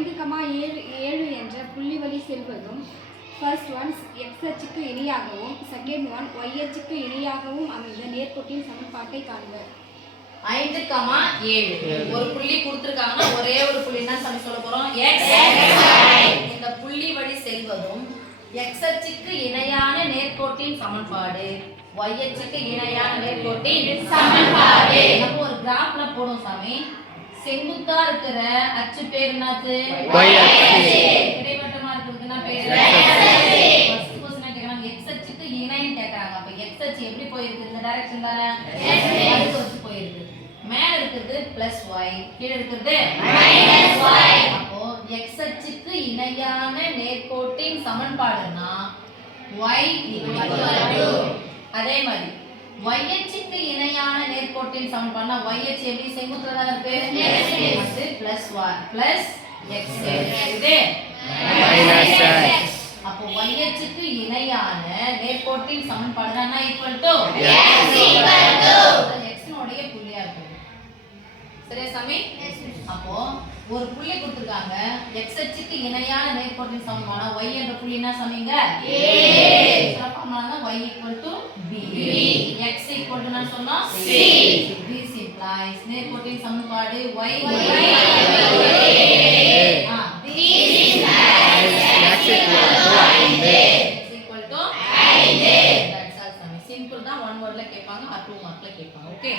ஐந்து கமா ஏழு ஏழு என்ற புள்ளி வழி செல்வதும் ஃபர்ஸ்ட் ஒன் எக்ஸ் அச்சுக்கு இணையாகவும் செகண்ட் ஒன் ஒய் அச்சுக்கு இணையாகவும் அமைந்த நேர்கோட்டின் சமன்பாட்டை காண்க. ஐந்து கமா ஏழு. ஒரு புள்ளி கொடுத்துருக்காங்கன்னா ஒரே ஒரு புள்ளி தான் சொல்லி சொல்ல போறோம். இந்த புள்ளி வழி செல்வதும் எக்ஸ் அச்சுக்கு இணையான நேர்கோட்டின் சமன்பாடு y அச்சுக்கு இணையான நேர்கோட்டின் சமன்பாடு. நம்ம ஒரு கிராஃப்ல போடும் சாமி. செங்குத்தா இருக்கிற அச்சு பேர் என்னது Y அச்சு. கிடைமட்டமா இருக்கிறதுக்கு என்ன பேரு ஃபர்ஸ்ட் क्वेश्चन கேக்குறாங்க x அச்சுக்கு இணைன்னு கேக்குறாங்க அப்ப x அச்சு எப்படி போயிருக்கு இந்த டைரக்ஷன் தானே அதுக்கு வச்சு போயிருக்கு மேல இருக்கிறது பிளஸ் y கீழ இருக்கிறது மைனஸ் y அப்போ x அச்சுக்கு இணையான நேர்கோட்டின் சமன்பாடுனா y equal to அதே மாதிரி Y அச்சுக்கு இணையான நேர்கோட்டின் சமன்பாடுனா y அச்சு எப்படி? செங்குத்துல தானே இருக்கு அது பிளஸ் y. பிளஸ் x இது x. அப்போ y அச்சுக்கு இணையான நேர்கோட்டின் சமன்பாடு தான் ஈக்குவல் டு X x னுடைய புள்ளியா இருக்கும். சரியா சாமி? அப்போ ஒரு புள்ளி கொடுத்திருக்காங்க. X அச்சுக்கு இணையான நேர்கோட்டின் சமன்பாடு y என்ற புள்ளி என்ன சொன்னீங்க a formula y equal to b. x equal to சொன்னா c. This implies நேர்கோட்டின் சமன்பாடு y. ஆ this X equal to ஐந்து. is equal to 5 that's all சாமி. சிம்பிள் தான். ஒன் வேர்ட்ல கேட்பாங்க ஆர் டூ மார்க்ல கேட்பாங்க. ஓகே